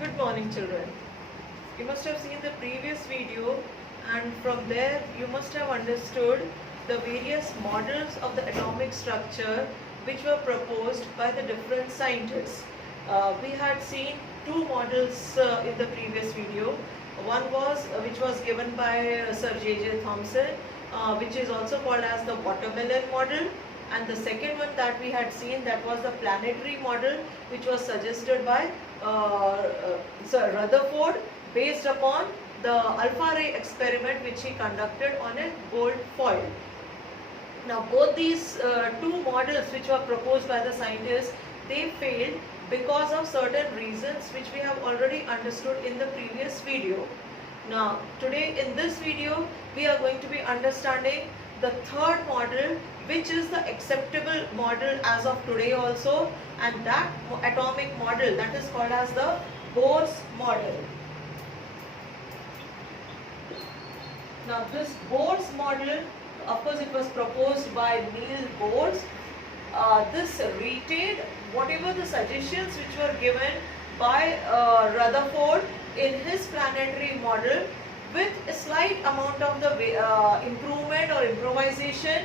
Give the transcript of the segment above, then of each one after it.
Good morning, children. You must have seen the previous video, and from there you must have understood the various models of the atomic structure which were proposed by the different scientists. We had seen two models in the previous video. One was which was given by Sir J.J. Thomson, which is also called as the watermelon model, and the second one that we had seen, that was the planetary model, which was suggested by Sir Rutherford, based upon the alpha ray experiment which he conducted on a gold foil. Now both these two models which were proposed by the scientists, they failed because of certain reasons which we have already understood in the previous video. Now today in this video we are going to be understanding the third model, which is the acceptable model as of today also, and that atomic model, that is called as the Bohr's model. Now this Bohr's model, of course it was proposed by Niels Bohr. This retained whatever the suggestions which were given by Rutherford in his planetary model, with a slight amount of the improvement or improvisation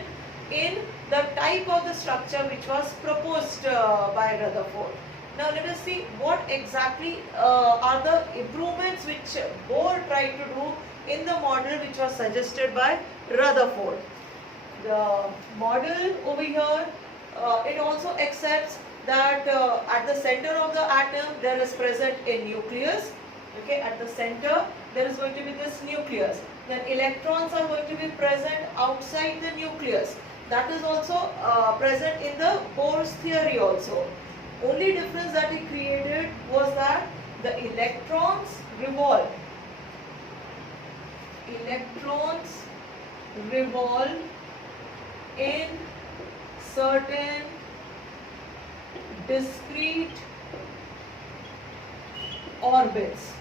in the type of the structure which was proposed by Rutherford. Now let us see what exactly are the improvements which Bohr tried to do in the model which was suggested by Rutherford. The model over here, it also accepts that at the center of the atom there is present a nucleus. Okay, at the center there is going to be this nucleus. Then electrons are going to be present outside the nucleus. That is also present in the Bohr's theory also. Only difference that he created was that the electrons revolve. Electrons revolve in certain discrete orbits.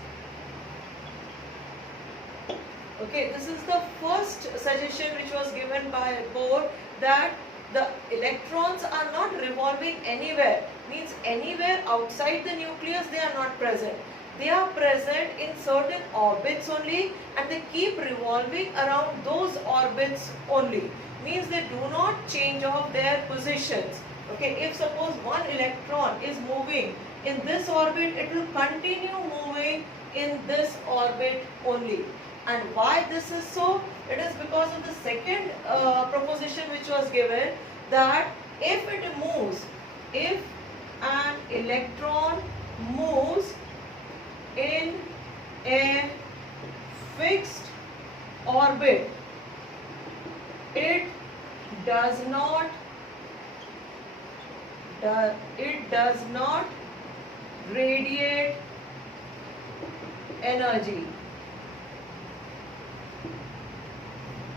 Okay, this is the first suggestion which was given by Bohr, that the electrons are not revolving anywhere, means anywhere outside the nucleus they are not present. They are present in certain orbits only, and they keep revolving around those orbits only, means they do not change of their positions. Okay, if suppose one electron is moving in this orbit, it will continue moving in this orbit only. And why this is so? It is because of the second proposition which was given, that if it moves, if an electron moves in a fixed orbit, it does not radiate energy.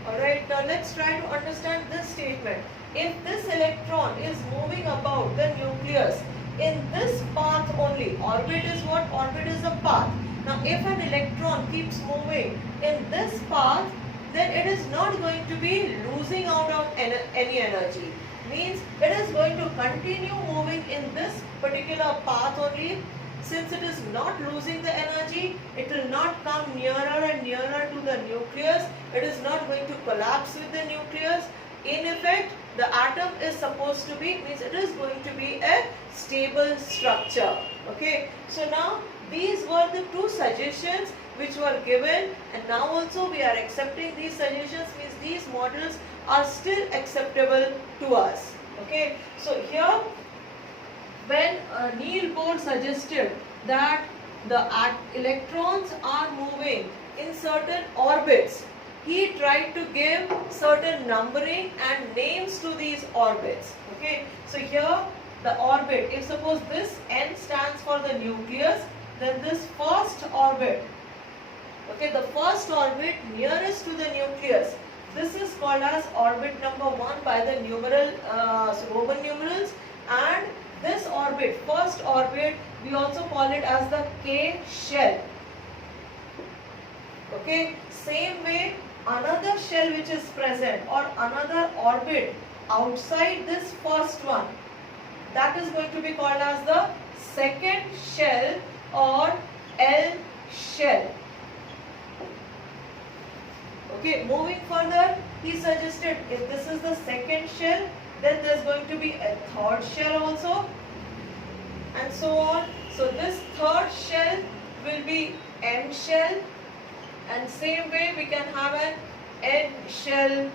Alright, now let's try to understand this statement. If this electron is moving about the nucleus in this path only, orbit is what? Orbit is a path. Now if an electron keeps moving in this path, then it is not going to be losing out on any energy. Means it is going to continue moving in this particular path only. Since it is not losing the energy, it will not come nearer and nearer to the nucleus. It is not going to collapse with the nucleus. In effect, the atom is supposed to be, means it is going to be a stable structure. Okay, so now these were the two suggestions which were given, and now also we are accepting these suggestions, means these models are still acceptable to us. Okay, so here when Niels Bohr suggested that the electrons are moving in certain orbits, he tried to give certain numbering and names to these orbits. Okay, so here the orbit, if suppose this N stands for the nucleus, then this first orbit, okay, the first orbit nearest to the nucleus, this is called as orbit number 1 by the numeral Roman numerals, and this orbit, first orbit, we also call it as the K shell. Okay, same way another shell which is present, or another orbit outside this first one, that is going to be called as the second shell or L shell. Okay, moving further, he suggested if this is the second shell, then there's going to be a third shell also, and so on. So this third shell will be M shell, and same way we can have an N shell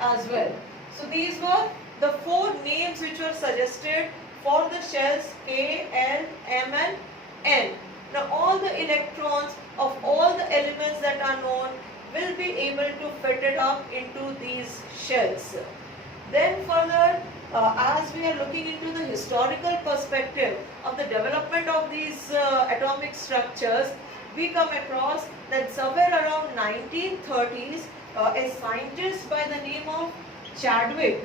as well. So these were the four names which were suggested for the shells K, L, M and N. Now all the electrons of all the elements that are known will be able to fit it up into these shells. Then further, as we are looking into the historical perspective of the development of these atomic structures, we come across that somewhere around 1930s, a scientist by the name of Chadwick,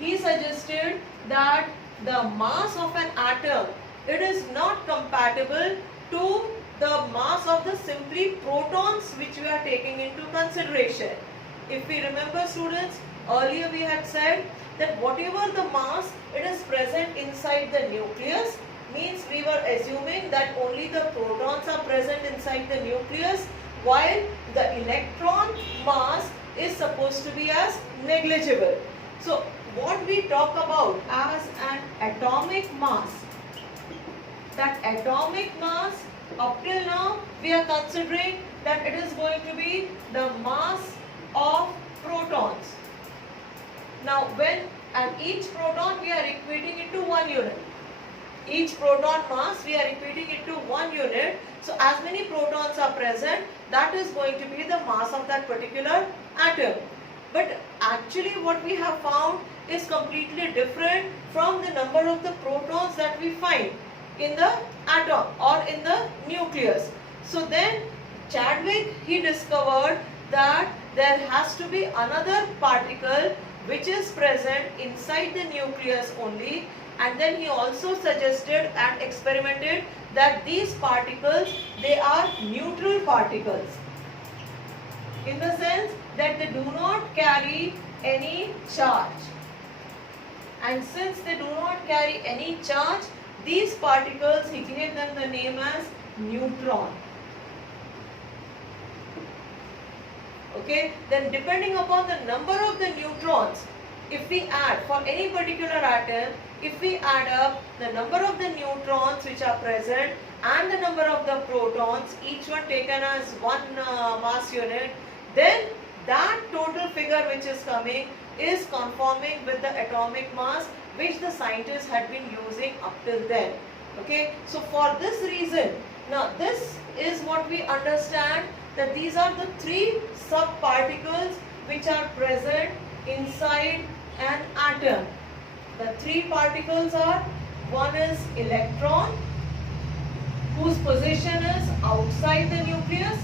he suggested that the mass of an atom, it is not compatible to the mass of the simply protons which we are taking into consideration. If we remember, students, earlier we had said that whatever the mass it is present inside the nucleus, means we were assuming that only the protons are present inside the nucleus, while the electron mass is supposed to be as negligible. So what we talk about as an atomic mass, that atomic mass up till now we are considering that it is going to be the mass of protons. Now when at each proton we are equating into 1 unit. Each proton mass we are equating into 1 unit. So as many protons are present, that is going to be the mass of that particular atom. But actually what we have found is completely different from the number of the protons that we find in the atom or in the nucleus. So then Chadwick, he discovered that there has to be another particle which is present inside the nucleus only, and then he also suggested and experimented that these particles, they are neutral particles, in the sense that they do not carry any charge. And since they do not carry any charge, these particles, he gave them the name as neutron. Okay, then depending upon the number of the neutrons, if we add for any particular atom, if we add up the number of the neutrons which are present and the number of the protons, each one taken as one mass unit, then that total figure which is coming is conforming with the atomic mass which the scientists had been using up till then. Okay, so for this reason, now this is what we understand, that these are the three subparticles which are present inside an atom. The three particles are, one is electron, whose position is outside the nucleus,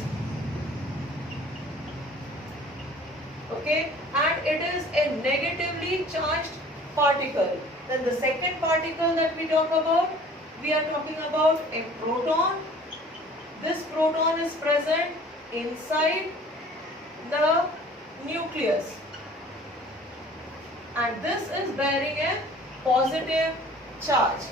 okay, and it is a negatively charged particle. Then the second particle that we talk about, we are talking about a proton. This proton is present inside the nucleus, and this is bearing a positive charge.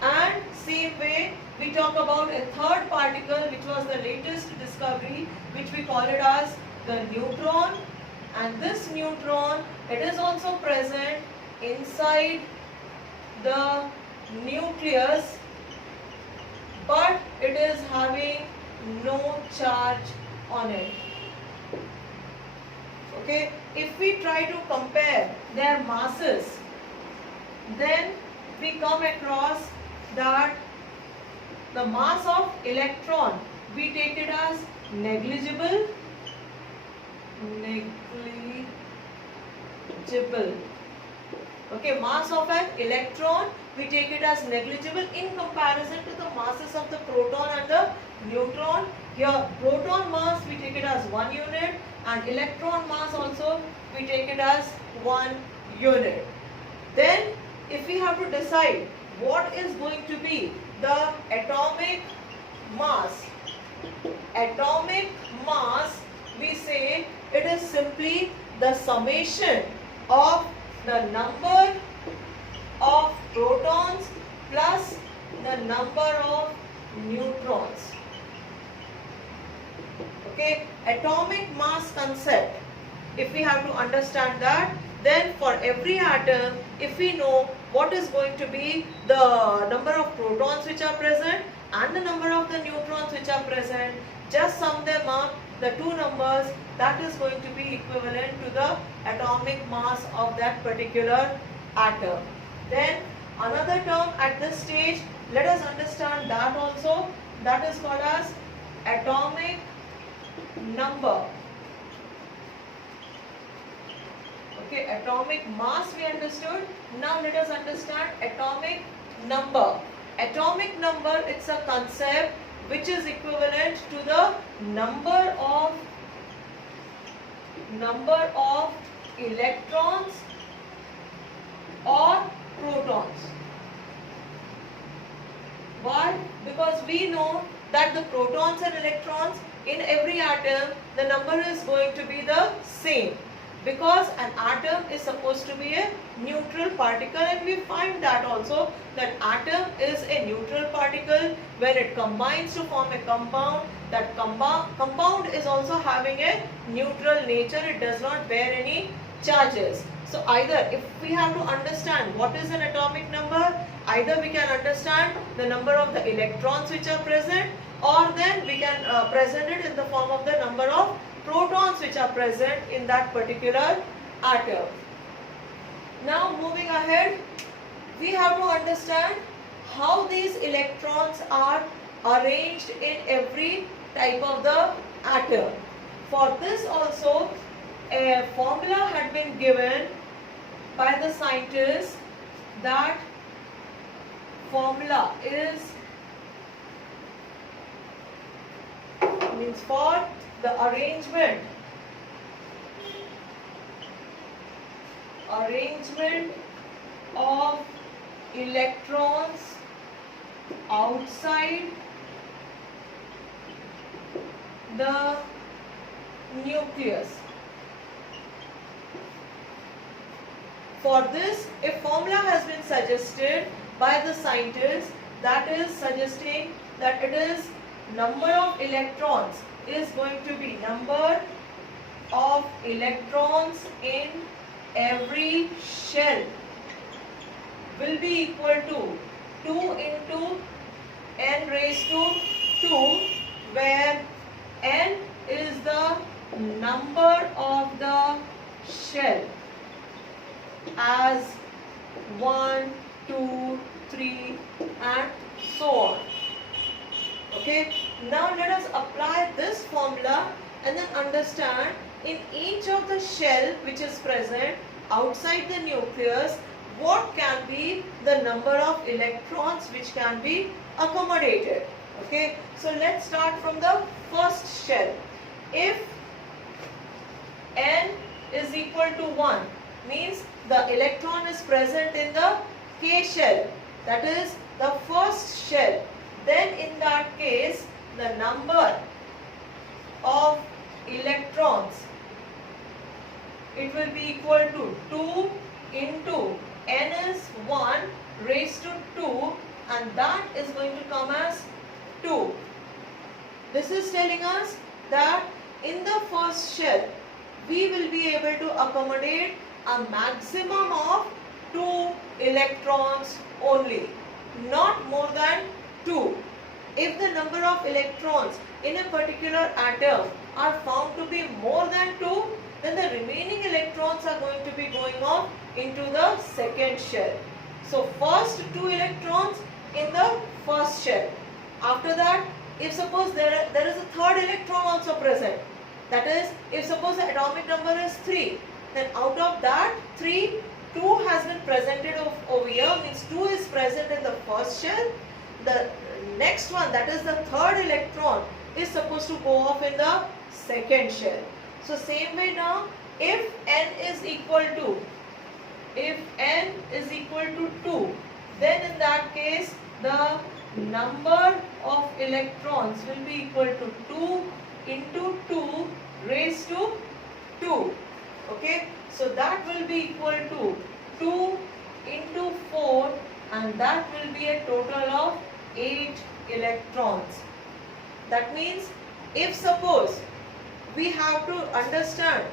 And same way we talk about a third particle which was the latest discovery, which we call it as the neutron, and this neutron, it is also present inside the nucleus, but it is having no charge on it. Okay, if we try to compare their masses, then we come across that the mass of electron, we take it as negligible. Okay, mass of an electron, we take it as negligible in comparison to the masses of the proton and the neutron. Here, proton mass, we take it as 1 unit, and electron mass also, we take it as 1 unit. Then, if we have to decide what is going to be the atomic mass, we say it is simply the summation of the number of protons plus the number of electrons. Okay, atomic mass concept. If we have to understand that, then for every atom, if we know what is going to be the number of protons which are present and the number of the neutrons which are present, just sum them up, the two numbers, that is going to be equivalent to the atomic mass of that particular atom. Then another term at this stage, let us understand that also, that is called as atomic number. Okay, atomic mass we understood. Now let us understand atomic number. Atomic number, it's a concept which is equivalent to the number of electrons or protons. Why? Because we know that the protons and electrons in every atom, the number is going to be the same. Because an atom is supposed to be a neutral particle, and we find that also, that atom is a neutral particle. When it combines to form a compound, that compound is also having a neutral nature. It does not bear any charges. So either, if we have to understand what is an atomic number, either we can understand the number of the electrons which are present, or then we can present it in the form of the number of protons which are present in that particular atom. Now moving ahead, we have to understand how these electrons are arranged in every type of the atom. For this also, a formula had been given by the scientists. That formula means for the arrangement of electrons outside the nucleus. For this, a formula has been suggested by the scientists, that is suggesting that it is number of electrons is going to be number of electrons in every shell will be equal to 2 into n raised to 2, where n is the number of the shell as 1, 2, 3 and so on. Okay, now let us apply this formula and then understand in each of the shell which is present outside the nucleus, what can be the number of electrons which can be accommodated. Okay, so let's start from the first shell. If n is equal to 1, means the electron is present in the K shell, that is the first shell, then in that case the number of electrons, it will be equal to 2 into n is 1 raised to 2, and that is going to come as 2. This is telling us that in the first shell we will be able to accommodate a maximum of 2 electrons only, not more than 2. If the number of electrons in a particular atom are found to be more than 2, then the remaining electrons are going to be going off into the second shell. So first 2 electrons in the first shell. After that, if suppose there is a third electron also present, that is, if suppose the atomic number is 3, then out of that 3, 2 has been presented over here, means 2 is present in the first shell. The next one, that is the third electron, is supposed to go off in the second shell. So same way now, if n is equal to 2, then in that case the number of electrons will be equal to 2 into 2 raised to 2. Okay, so that will be equal to 2 into 4, and that will be a total of 8 electrons. That means if suppose we have to understand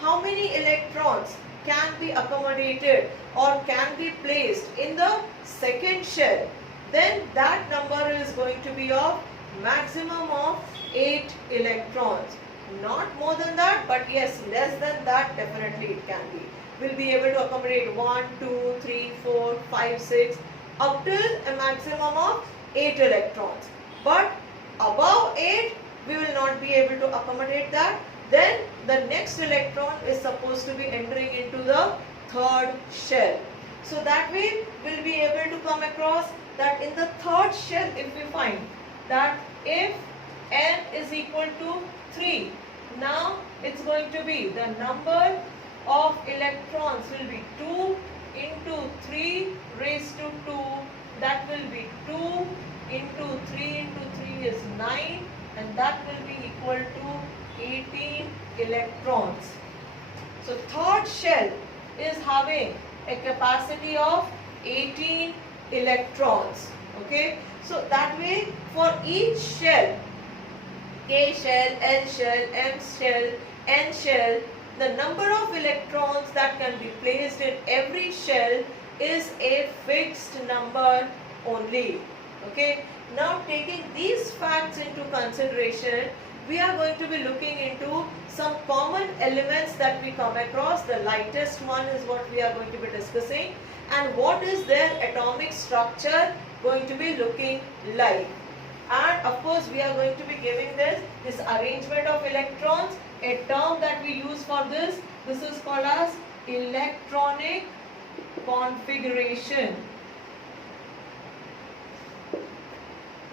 how many electrons can be accommodated or can be placed in the second shell, then that number is going to be of maximum of 8 electrons. Not more than that, but yes, less than that definitely it can be. We'll be able to accommodate 1, 2, 3, 4, 5, 6 up till a maximum of 8 electrons. But above 8 we will not be able to accommodate that. Then the next electron is supposed to be entering into the third shell. So that way we'll be able to come across that in the third shell, if we find that if n is equal to 3, now it's going to be the number of electrons will be 2 into 3 raised to 2, that will be 2 into 3 into 3 is 9, and that will be equal to 18 electrons. So third shell is having a capacity of 18 electrons. Okay, so that way for each shell, K shell, L shell, M shell, N shell, the number of electrons that can be placed in every shell is a fixed number only. Okay, now taking these facts into consideration, we are going to be looking into some common elements that we come across. The lightest one is what we are going to be discussing, and what is their atomic structure going to be looking like. And of course we are going to be giving this arrangement of electrons, a term that we use for this is called as electronic configuration.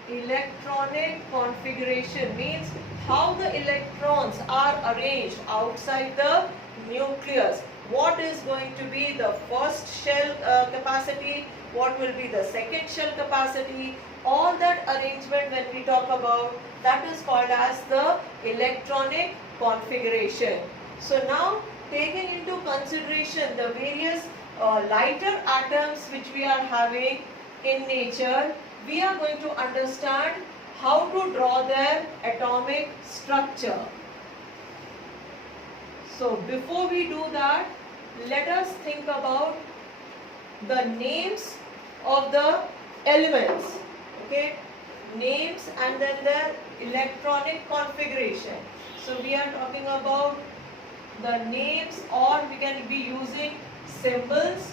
Electronic configuration means how the electrons are arranged outside the nucleus. What is going to be the first shell capacity, what will be the second shell capacity, all that arrangement when we talk about, that is called as the electronic configuration. So now, taking into consideration the various lighter atoms which we are having in nature, we are going to understand how to draw their atomic structure. So before we do that, let us think about the names of the elements. Okay, names and then their electronic configuration. So we are talking about the names, or we can be using symbols.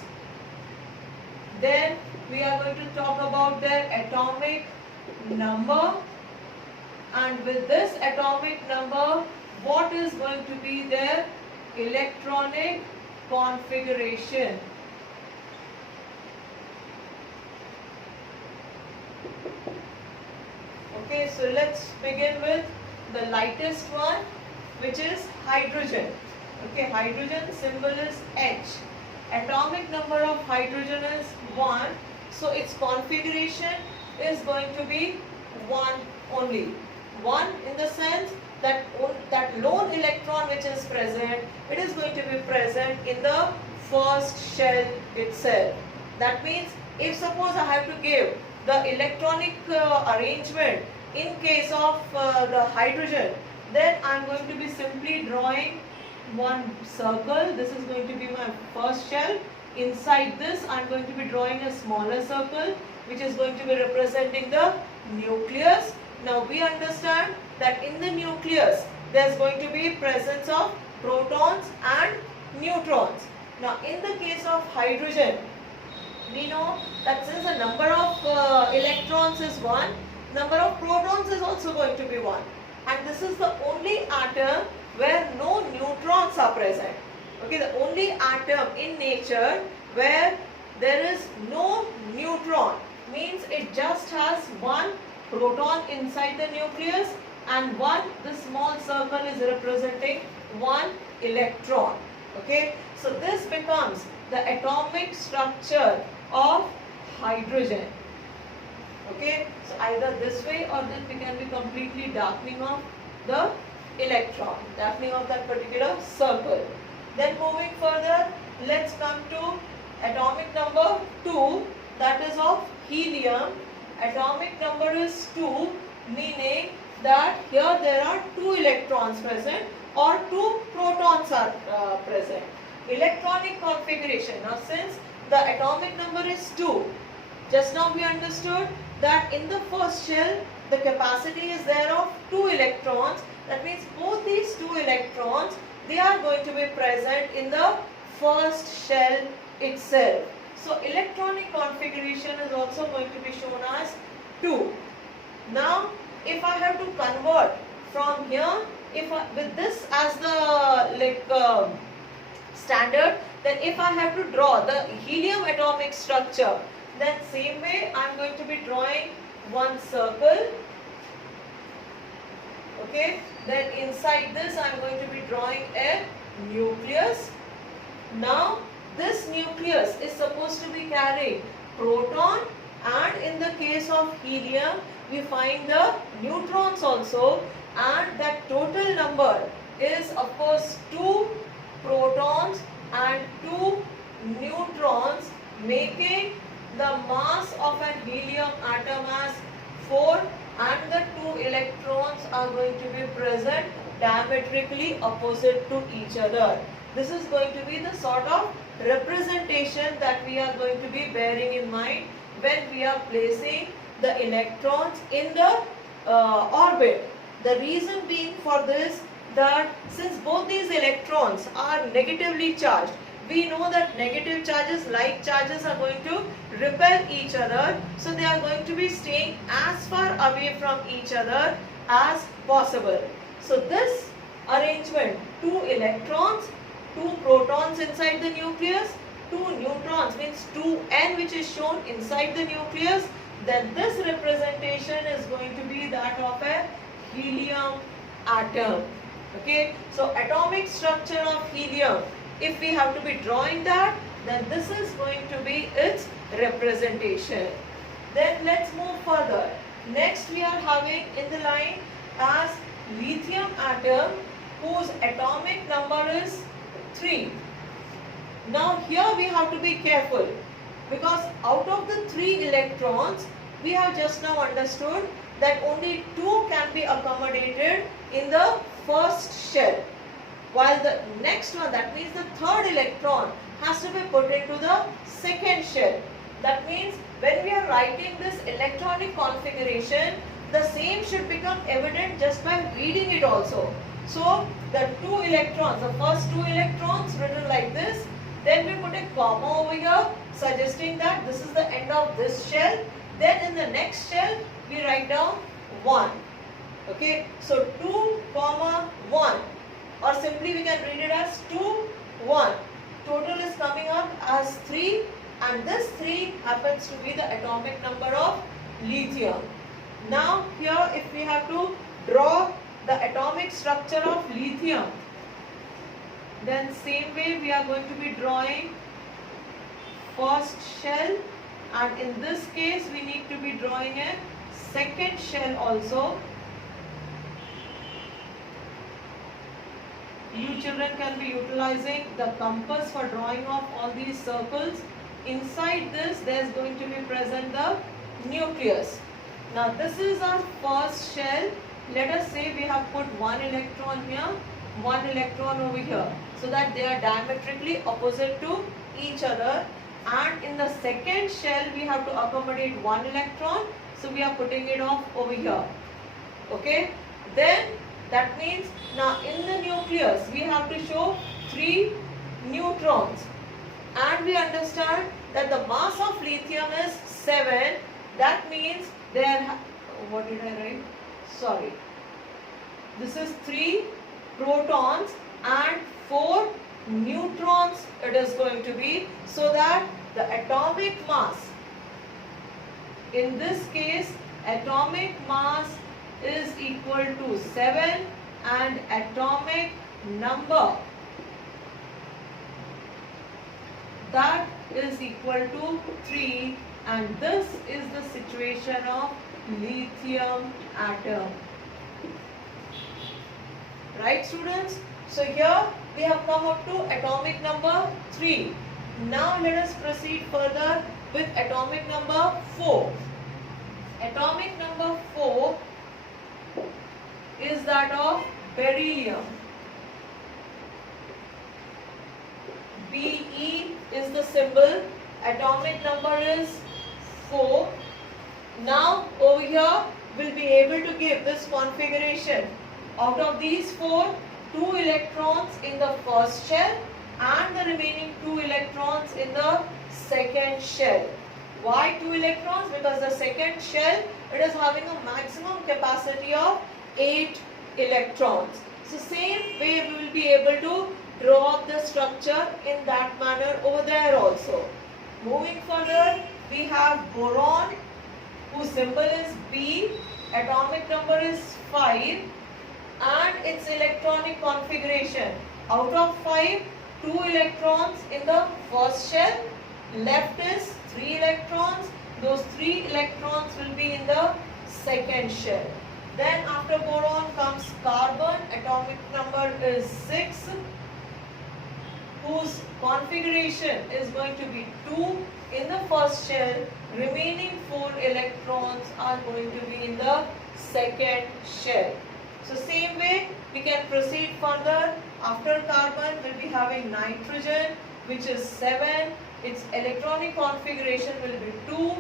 Then we are going to talk about their atomic number, and with this atomic number, what is going to be their electronic configuration. Okay, so let's begin with the lightest one, which is hydrogen. Okay, hydrogen symbol is H. Atomic number of hydrogen is 1. So its configuration is going to be 1 only. 1 in the sense that lone electron which is present, it is going to be present in the first shell itself. That means if suppose I have to give the electronic arrangement in case of the hydrogen, then I am going to be simply drawing one circle. This is going to be my first shell. Inside this I am going to be drawing a smaller circle which is going to be representing the nucleus. Now we understand that in the nucleus there is going to be presence of protons and neutrons. Now in the case of hydrogen, we know that since the number of electrons is 1, number of protons is also going to be 1. And this is the only atom where no neutrons are present. Okay, the only atom in nature where there is no neutron, means it just has one proton inside the nucleus, and the small circle is representing one electron. Okay, so this becomes the atomic structure of hydrogen. Okay, so either this way or then we can be completely darkening of the electron, darkening of that particular circle. Then moving further, let's come to atomic number 2, that is of helium. Atomic number is 2, meaning that here there are 2 electrons present or 2 protons are present. Electronic configuration. Now since the atomic number is 2, just now we understood that in the first shell the capacity is there of 2 electrons. That means both these 2 electrons, they are going to be present in the first shell itself. So electronic configuration is also going to be shown as 2. Now if I have to convert from here, with this as the standard, then if I have to draw the helium atomic structure, then same way I am going to be drawing one circle. Okay, then inside this I am going to be drawing a nucleus. Now this nucleus is supposed to be carrying proton, and in the case of helium we find the neutrons also, and that total number is of course 2 protons and 2 neutrons, making the mass of an helium atom as 4, and the 2 electrons are going to be present diametrically opposite to each other. This is going to be the sort of representation that we are going to be bearing in mind when we are placing the electrons in the orbit. The reason being for this, that since both these electrons are negatively charged, we know that negative charges, like charges, are going to repel each other. So they are going to be staying as far away from each other as possible. So this arrangement, 2 electrons, 2 protons inside the nucleus, 2 neutrons, means 2n which is shown inside the nucleus, then this representation is going to be that of a helium atom. Okay, so atomic structure of helium, if we have to be drawing that, then this is going to be its representation. Then let's move further. Next we are having in the line as lithium atom, whose atomic number is 3. Now here we have to be careful, because out of the 3 electrons, we have just now understood that only 2 can be accommodated in the first shell, while the next one, that means the 3rd electron, has to be put into the second shell. That means when we are writing this electronic configuration, the same should become evident just by reading it also. So the 2 electrons, the first 2 electrons written like this, then we put a comma over here suggesting that this is the end of this shell. Then in the next shell we write down 1. Okay, so 2 comma 1, or simply we can read it as 2 1. Total is coming up as 3, and this 3 happens to be the atomic number of lithium. Now here if we have to draw the atomic structure of lithium, then same way we are going to be drawing first shell, and in this case we need to be drawing a second shell also. You children can be utilizing the compass for drawing off all these circles. Inside this there is going to be present the nucleus. Now this is our first shell. Let us say we have put 1 electron here, 1 electron over here, so that they are diametrically opposite to each other. And in the second shell we have to accommodate 1 electron, so we are putting it off over here. Okay, then that means now in the nucleus we have to show 3 neutrons, and we understand that the mass of lithium is 7. That means there, what did I write? Sorry, this is 3 protons and 4 neutrons it is going to be, so that the atomic mass, in this case atomic mass is equal to 7 and atomic number, that is equal to 3, and this is the situation of lithium atom. Right students? So here we have come up to atomic number 3. Now let us proceed further with atomic number 4. Atomic number 4 is that of beryllium. Be is the symbol, atomic number is 4. Now over here we'll be able to give this configuration. Out of these 4, 2 electrons in the first shell and the remaining 2 electrons in the second shell. Why 2 electrons? Because the second shell, it is having a maximum capacity of 8 electrons. So same way we will be able to draw up the structure in that manner over there also. Moving further, we have boron, whose symbol is B, atomic number is 5, and its electronic configuration. Out of 5, 2 electrons in the first shell, left is 3 electrons. Those 3 electrons will be in the second shell. Then after boron comes carbon, atomic number is 6, whose configuration is going to be 2 in the first shell. Remaining 4 electrons are going to be in the second shell. So same way we can proceed further. After carbon we'll be having nitrogen, which is 7. Its electronic configuration will be 2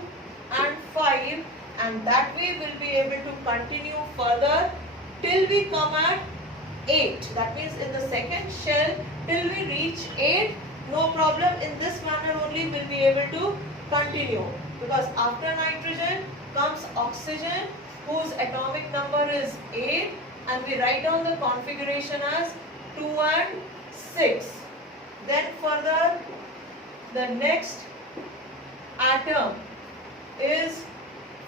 and 5, and that way we'll be able to continue further till we come at 8. That means in the second shell till we reach 8, no problem. In this manner only we'll be able to continue, because after nitrogen comes oxygen, whose atomic number is 8, and we write down the configuration as 2 and 6. Then further, the next atom is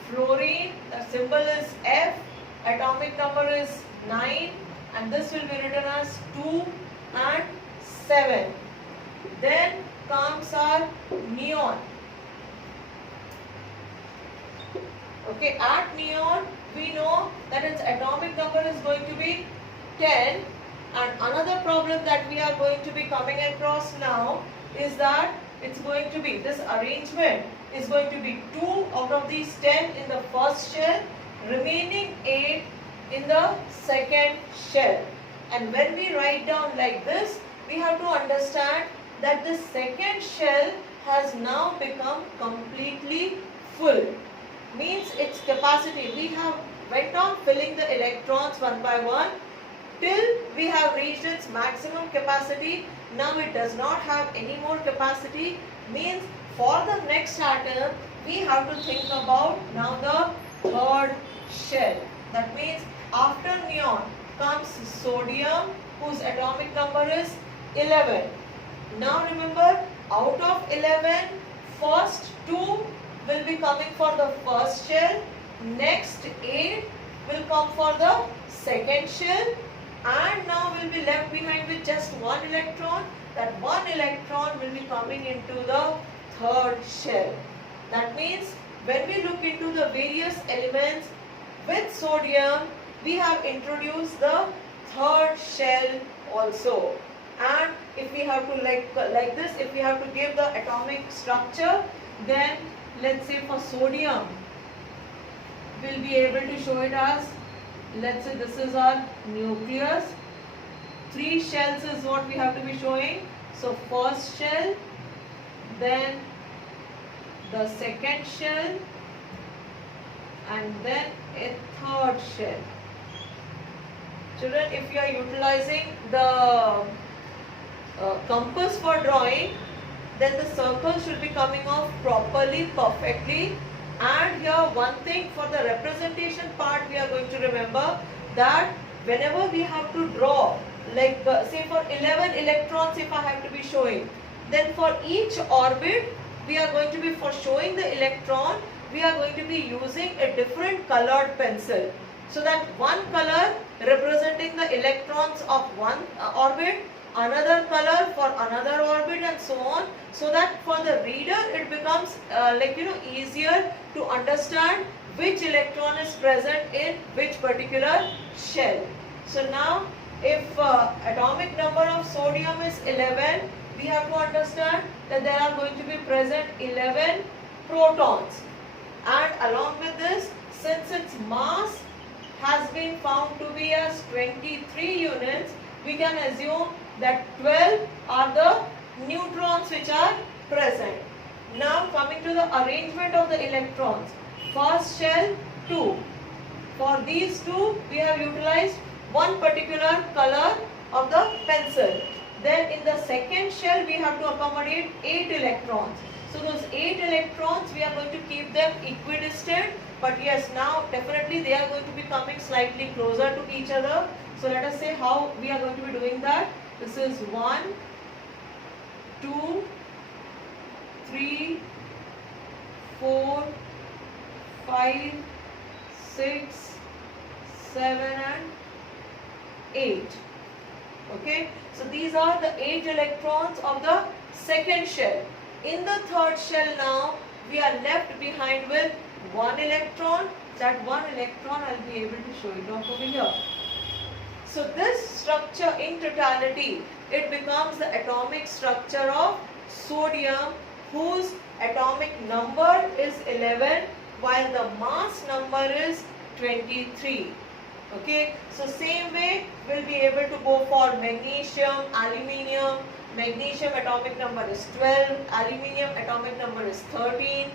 fluorine. The symbol is F, atomic number is 9, and this will be written as 2 and 7. Then comes our neon. Okay, at neon we know that its atomic number is going to be 10, and another problem that we are going to be coming across now is that it's going to be, this arrangement is going to be 2 out of these 10 in the first shell, remaining 8 in the second shell. And when we write down like this, we have to understand that the second shell has now become completely full. Means its capacity, we have went on filling the electrons one by one till we have reached its maximum capacity. Now it does not have any more capacity. Means for the next atom we have to think about now the third shell. That means after neon comes sodium, whose atomic number is 11. Now remember, out of 11, first 2 will be coming for the first shell, next 8 will come for the second shell, and now we'll be left behind with just 1 electron. That 1 electron will be coming into the third shell. That means when we look into the various elements with sodium, we have introduced the third shell also. And if we have to like this, if we have to give the atomic structure, then let's say for sodium we'll be able to show it as, let's say this is our nucleus. 3 shells is what we have to be showing. So first shell, then the second shell, and then a third shell. Children, if you are utilizing the compass for drawing, then the circle should be coming off properly, perfectly. And here one thing for the representation part we are going to remember, that whenever we have to draw, like say for 11 electrons if I have to be showing, then for each orbit we are going to be, for showing the electron, we are going to be using a different colored pencil. So that one color representing the electrons of one orbit, another color for another orbit, and so on, so that for the reader it becomes easier to understand which electron is present in which particular shell. So now if atomic number of sodium is 11, we have to understand that there are going to be present 11 protons, and along with this, since its mass has been found to be as 23 units, we can assume that 12 are the neutrons which are present. Now coming to the arrangement of the electrons. First shell 2. For these two we have utilized one particular color of the pencil. Then in the second shell we have to accommodate 8 electrons. So those 8 electrons we are going to keep them equidistant, but yes, now definitely they are going to be coming slightly closer to each other. So let us say how we are going to be doing that. This is 1, 2, 3, 4, 5, 6, 7 and 8. Okay, so these are the 8 electrons of the second shell. In the third shell now we are left behind with 1 electron. That 1 electron I'll be able to show it off over here. So this structure in totality, it becomes the atomic structure of sodium, whose atomic number is 11 while the mass number is 23. Okay, so same way we'll be able to go for magnesium, aluminium. Magnesium atomic number is 12, aluminium atomic number is 13.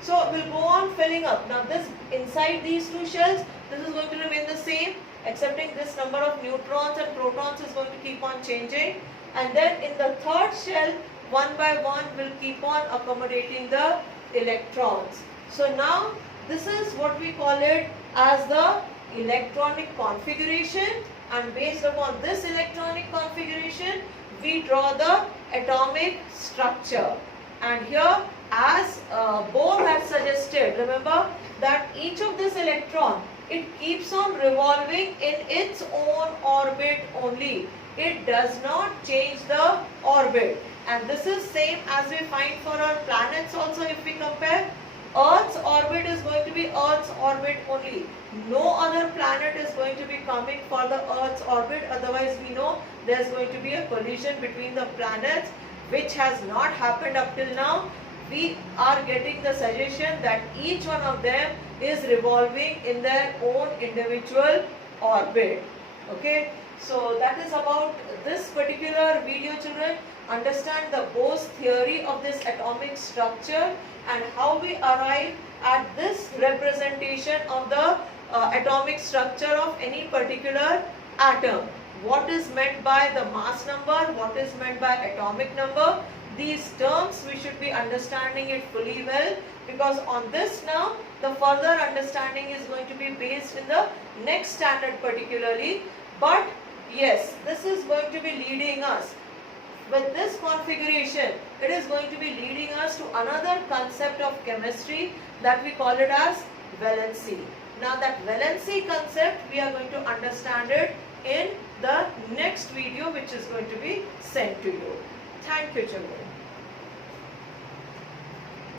So we'll go on filling up. Now this inside these two shells, this is going to remain the same, excepting this number of neutrons and protons is going to keep on changing. And then in the third shell, one by one will keep on accommodating the electrons. So now this is what we call it as the electronic configuration, and based upon this electronic configuration we draw the atomic structure. And here, as Bohr had suggested, remember that each of this electron, it keeps on revolving in its own orbit only. It does not change the orbit. And this is same as we find for our planets also. If we compare, Earth's orbit is going to be Earth's orbit only. No other planet is going to be coming for the Earth's orbit. Otherwise we know there's going to be a collision between the planets, which has not happened up till now. We are getting the suggestion that each one of them is revolving in their own individual orbit. Okay, so that is about this particular video, children. Understand the Bohr's theory of this atomic structure and how we arrive at this representation of the atomic structure of any particular atom. What is meant by the mass number, what is meant by atomic number. These terms we should be understanding it fully well, because on this now the further understanding is going to be based in the next standard particularly. But yes, this is going to be leading us. With this configuration, it is going to be leading us to another concept of chemistry that we call it as valency. Now that valency concept, we are going to understand it in the next video, which is going to be sent to you. Thank you, children.